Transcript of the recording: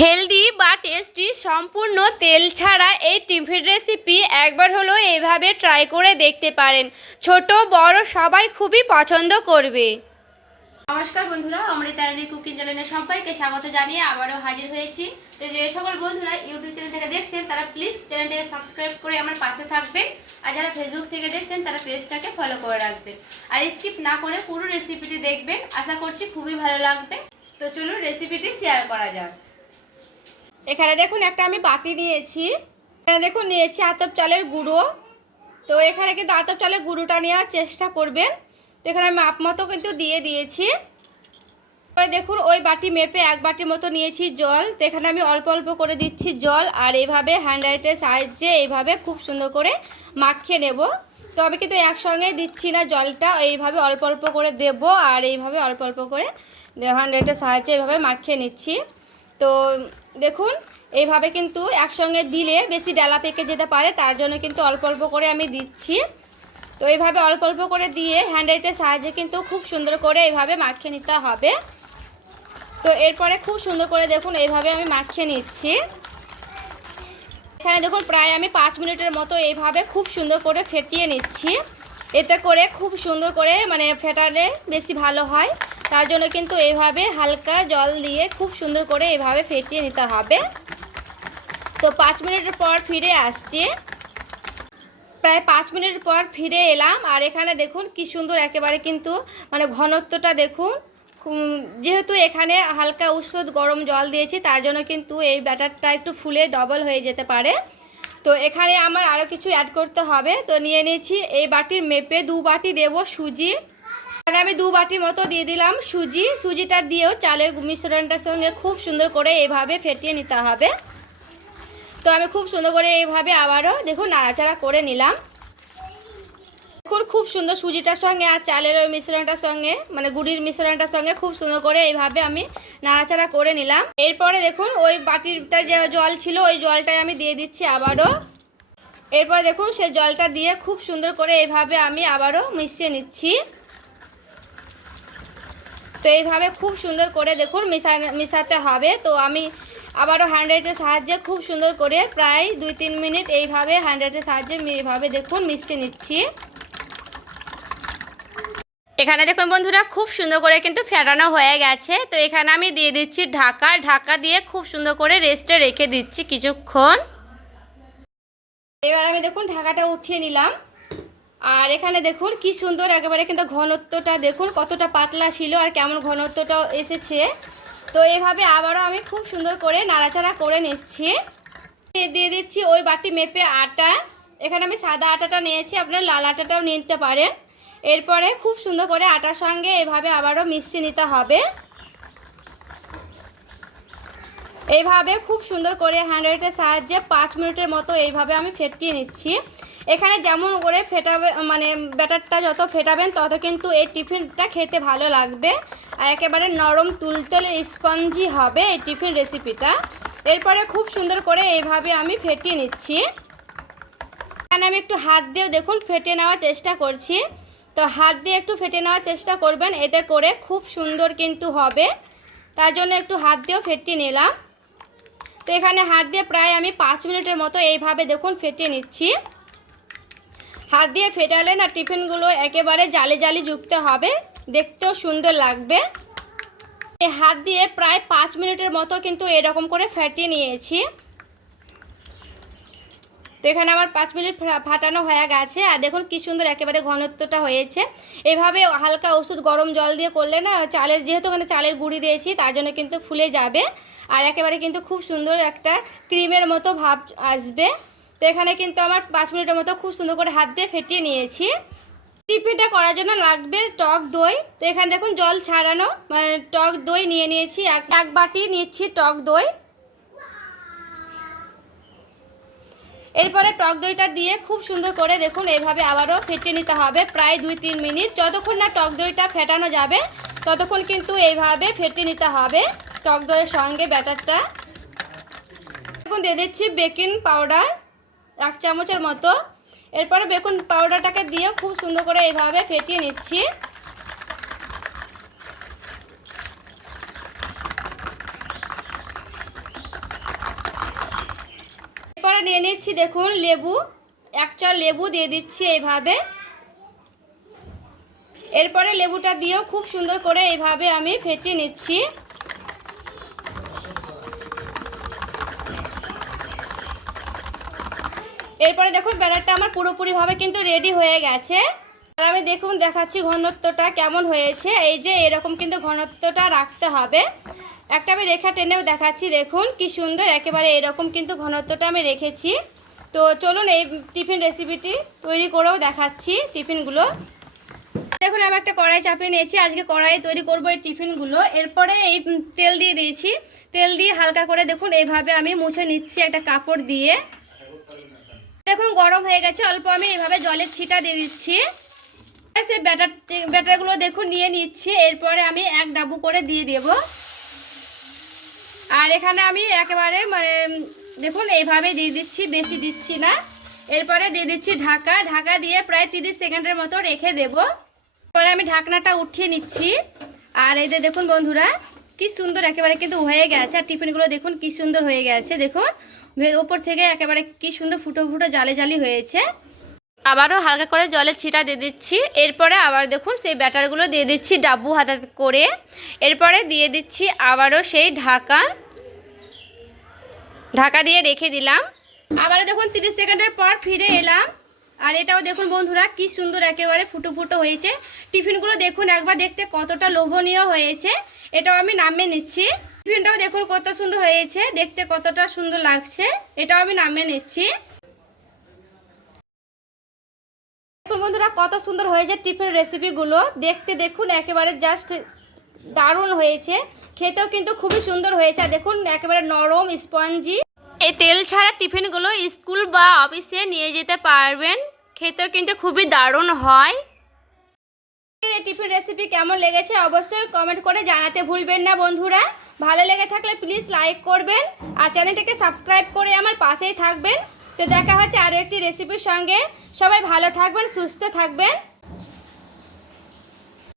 Healthy বা tasty সম্পূর্ণ তেল ছাড়া এই টিফিন রেসিপি একবার হলো এইভাবে ট্রাই করে দেখতে পারেন। ছোট বড় সবাই খুবই পছন্দ করবে। নমস্কার বন্ধুরা, অমৃতা কুকিং চ্যানেলে সবাইকে স্বাগত জানিয়ে আবারও হাজির হয়েছি। তো যে সকল বন্ধুরা ইউটিউব চ্যানেল থেকে দেখছেন তারা প্লিজ চ্যানেলটাকে সাবস্ক্রাইব করে আমার পাশে থাকবেন, আর যারা ফেসবুক থেকে দেখছেন তারা পেজটাকে ফলো করে রাখবেন, আর স্কিপ না করে পুরো রেসিপিটি দেখবেন। আশা করছি খুবই ভালো লাগবে। তো চলুন রেসিপিটি শেয়ার করা যাক। এখানে দেখুন একটা আমি বাটি নিয়েছি। এখানে দেখুন নিয়েছি আতপ চালের গুঁড়ো। তো এখানে কিন্তু আতপ চালের গুঁড়োটা নেওয়ার চেষ্টা করবেন। তো এখানে আমি মাপ মতো কিন্তু দিয়ে দিয়েছি। পরে দেখুন ওই বাটি মেপে এক বাটির মতো নিয়েছি জল। তো এখানে আমি অল্প অল্প করে দিচ্ছি জল, আর এইভাবে হ্যান্ডরাইটের সাহায্যে এইভাবে খুব সুন্দর করে মাখিয়ে নেব। তো আমি কিন্তু একসঙ্গে দিচ্ছি না জলটা, এইভাবে অল্প অল্প করে দেব, আর এইভাবে অল্প অল্প করে হ্যান্ডরাইটের সাহায্যে এইভাবে মাখিয়ে নিচ্ছি। তো দেখুন এইভাবে কিন্তু একসঙ্গে দিলে বেশি ডালা পেকে যেতে পারে, তার জন্য কিন্তু অল্প অল্প করে আমি দিচ্ছি। তো এইভাবে অল্প অল্প করে দিয়ে হ্যান্ডরাইটের সাহায্যে কিন্তু খুব সুন্দর করে এইভাবে মাখিয়ে নিতে হবে। তো এরপরে খুব সুন্দর করে দেখুন এইভাবে আমি মাখিয়ে নিচ্ছি। এখানে দেখুন প্রায় আমি 5 মিনিটের মতো এইভাবে খুব সুন্দর করে ফেটিয়ে নিচ্ছি। এতে করে খুব সুন্দর করে ফেটালে বেশি ভালো হয়, তার জন্য কিন্তু এইভাবে হালকা জল দিয়ে খুব সুন্দর করে এইভাবে ফেটিয়ে নিতে হবে। তো 5 মিনিটের পর ফিরে আসছি। প্রায় 5 মিনিট পর ফিরে এলাম, আর এখানে দেখুন কি সুন্দর একেবারে কিন্তু ঘনত্বটা দেখুন। যেহেতু এখানে হালকা উষ্ণ গরম জল দিয়েছি, তার জন্য কিন্তু এই ব্যাটারটা একটু ফুলে ডবল হয়ে যেতে পারে। তো এখানে আমার আরও কিছু অ্যাড করতে হবে। তো নিয়ে নিয়েছি এই বাটির মেপে 2 বাটি দেব সুজি। এখানে আমি 2 বাটির মতো দিয়ে দিলাম সুজি। সুজিটা দিয়েও চালের মিশ্রণটার সঙ্গে খুব সুন্দর করে এইভাবে ফেটিয়ে নিতে হবে। তো আমি খুব সুন্দর করে এইভাবে আবারও দেখুন নাড়াচাড়া করে নিলাম। দেখুন খুব সুন্দর সুজিটার সঙ্গে আর চালের ওই মিশ্রণটার সঙ্গে গুড়ির মিশ্রণটার সঙ্গে খুব সুন্দর করে এইভাবে আমি নাড়াচাড়া করে নিলাম। এরপরে দেখুন ওই বাটিতে যে জল ছিল ওই জলটাই আমি দিয়ে দিচ্ছি আবারও। এরপরে দেখুন সেই জলটা দিয়ে খুব সুন্দর করে এইভাবে আমি আবারও মিশিয়ে নিচ্ছি। তো এইভাবে খুব সুন্দর করে দেখুন মিশাতে হবে। তো আমি আবারও হ্যান্ডরাইটের সাহায্যে খুব সুন্দর করে প্রায় 2-3 মিনিট এইভাবে হ্যান্ডরাইটের সাহায্যে এইভাবে দেখুন মিশিয়ে নিচ্ছি। এখানে দেখুন বন্ধুরা খুব সুন্দর করে কিন্তু ফেটানো হয়ে গেছে। তো এখানে আমি দিয়ে দিচ্ছি ঢাকা দিয়ে খুব সুন্দর করে রেস্টে রেখে দিচ্ছি কিছুক্ষণ। এবার আমি দেখুন ঢাকাটা উঠিয়ে নিলাম, আর এখানে দেখুন কি সুন্দর একেবারে কিন্তু ঘনত্বটা দেখুন কতটা পাতলা ছিল আর কেমন ঘনত্বটা এসেছে। তো এইভাবে আবারও আমি খুব সুন্দর করে নাড়াচাড়া করে নিচ্ছি। দিয়ে দিচ্ছি ওই বাটি মেপে আটা। এখানে আমি সাদা আটাটা নিয়েছি, আপনারা লাল আটাটাও নিতে পারেন। এরপরে খুব সুন্দর করে আটার সঙ্গে এভাবে আবারও মিশিয়ে নিতে হবে। এইভাবে খুব সুন্দর করে হ্যান্ডরাইটের সাহায্যে 5 মিনিটের মতো এইভাবে আমি ফেটিয়ে নিচ্ছি। এখানে যেমন করে ফেটাবে ব্যাটারটা যত ফেটাবেন তত কিন্তু এই টিফিনটা খেতে ভালো লাগবে, আর একেবারে নরম তুলতুলে স্পঞ্জি হবে এই টিফিন রেসিপিটা। এরপরে খুব সুন্দর করে এইভাবে আমি ফেটিয়ে নিচ্ছি। এখানে আমি একটু হাত দিয়েও দেখুন ফেটিয়ে নেওয়ার চেষ্টা করছি। তো হাত দিয়ে একটু ফেটে নেওয়ার চেষ্টা করবেন, এতে করে খুব সুন্দর কিন্তু হবে, তার জন্য একটু হাত দিয়েও ফেটিয়ে নিলাম। তো এখানে হাত দিয়ে প্রায় আমি 5 মিনিটের মতো এইভাবে দেখুন ফেটিয়ে নিচ্ছি। হাত দিয়ে ফেটালে না টিফিনগুলো একেবারে জালি জালি যুক্ত হবে, দেখতেও সুন্দর লাগবে। এই হাত দিয়ে প্রায় 5 মিনিটের মতো কিন্তু এরকম করে ফেটিয়ে নিয়েছি। তো এখানে আমার 5 মিনিট ফাটানো হয়ে গেছে, আর দেখুন কি সুন্দর একেবারে ঘনত্বটা হয়েছে। এইভাবে হালকা ওষুধ গরম জল দিয়ে করলে না চালের, যেহেতু এখানে চালের গুঁড়ি দিয়েছি তার জন্য কিন্তু ফুলে যাবে, আর একেবারে কিন্তু খুব সুন্দর একটা ক্রিমের মতো ভাব আসবে। তো এখানে কিন্তু আমার 5 মিনিটের মতো খুব সুন্দর করে হাত দিয়ে ফেটিয়ে নিয়েছি। টিফিনটা করার জন্য লাগবে টক দই। তো এখানে দেখুন জল ছাড়ানো টক দই নিয়ে নিয়েছি, এক বাটি নিচ্ছি টক দই। এরপরে টক দইটা দিয়ে খুব সুন্দর করে দেখুন এইভাবে আবারও ফেটিয়ে নিতে হবে প্রায় 2-3 মিনিট। যতক্ষণ না টক দইটা ফেটানো যাবে ততক্ষণ কিন্তু এইভাবে ফেটিয়ে নিতে হবে টক দইয়ের সঙ্গে ব্যাটারটা। এখন দিয়ে দিচ্ছি বেকিং পাউডার 1 চামচের মতো। এরপরে বেকিং পাউডারটাকে দিয়ে খুব সুন্দর করে এইভাবে ফেটিয়ে নিচ্ছি। নিয়ে নিচ্ছি দেখুন লেবু, এক চল লেবু দিয়ে দিচ্ছি এইভাবে। এরপরে লেবুটা দিয়েও খুব সুন্দর করে এইভাবে আমি ফেটিয়ে নিচ্ছি। এরপরে দেখুন ব্যাটারটা আমার পুরোপুরিভাবে কিন্তু রেডি হয়ে গেছে। আর আমি দেখুন দেখাচ্ছি ঘনত্বটা কেমন হয়েছে। এই যে এরকম কিন্তু ঘনত্বটা রাখতে হবে। একটা আমি রেখা টেনেও দেখাচ্ছি, দেখুন কি সুন্দর একেবারে এরকম কিন্তু ঘনত্বটা আমি রেখেছি। তো চলুন এই টিফিন রেসিপিটি তৈরি করেও দেখাচ্ছি টিফিনগুলো। দেখুন আমি একটা কড়াই চাপিয়ে নিয়েছি, আজকে কড়াই তৈরি করবো এই টিফিনগুলো। এরপরে এই তেল দিয়ে দিয়েছি, তেল দিয়ে হালকা করে দেখুন এইভাবে আমি মুছে নিচ্ছি একটা কাপড় দিয়ে। দেখুন গরম হয়ে গেছে, অল্প আমি এইভাবে জলের ছিটা দিয়ে দিচ্ছি। সেই ব্যাটারগুলো দেখুন নিয়ে নিচ্ছি। এরপরে আমি এক ডাবু করে দিয়ে দেব। আর এখানে আমি একেবারে মানে দেখুন এইভাবে দিয়ে দিচ্ছি, বেশি দিচ্ছি না। এরপরে দিয়ে দিচ্ছি ঢাকা, ঢাকা দিয়ে প্রায় 30 সেকেন্ডের মতো রেখে দেব। পরে আমি ঢাকনাটা উঠিয়ে নিচ্ছি। আর এই যে দেখুন বন্ধুরা কি সুন্দর একেবারে কিন্তু হয়ে গেছে। আর টিফিনগুলো দেখুন কি সুন্দর হয়ে গেছে, দেখুন উপর থেকে একেবারে কি সুন্দর ফুটো ফুটো জালি জালি হয়েছে। আবারও হালকা করে জলের ছিটা দিয়ে দিচ্ছি। এরপরে আবার দেখুন সেই ব্যাটারগুলো দিয়ে দিচ্ছি ডাব্বু হাতে করে। এরপরে দিয়ে দিচ্ছি আবারও সেই ঢাকা, ঢাকা দিয়ে রেখে দিলাম। আবারও দেখুন 30 সেকেন্ডের পর ফিরে এলাম। আর এটাও দেখুন বন্ধুরা কি সুন্দর একেবারে ফুটো ফুটো হয়েছে। টিফিনগুলো দেখুন একবার দেখতে কতটা লোভনীয় হয়েছে। এটাও আমি নামিয়ে নিচ্ছি। টিফিনটাও দেখুন কত সুন্দর হয়েছে, দেখতে কতটা সুন্দর লাগছে। এটাও আমি নামিয়ে নিচ্ছি। দেখুন বন্ধুরা কত সুন্দর হয়েছে টিফিন রেসিপিগুলো, দেখতে দেখুন একেবারে জাস্ট দারুণ হয়েছে। খেতেও কিন্তু খুবই সুন্দর হয়েছে। দেখুন একেবারে নরম স্পঞ্জি। এই তেল ছাড়া টিফিনগুলো স্কুল বা অফিসে নিয়ে যেতে পারবেন, খেতেও কিন্তু খুবই দারুণ হয়। এই টিফিন রেসিপি কেমন লেগেছে অবশ্যই কমেন্ট করে জানাতে ভুলবেন না বন্ধুরা। ভালো লেগে থাকলে প্লিজ লাইক করবেন আর চ্যানেলটাকে সাবস্ক্রাইব করে আমার পাশেই থাকবেন। তো দেখা হচ্ছে আরও একটি রেসিপির সঙ্গে। সবাই ভালো থাকবেন, সুস্থ থাকবেন।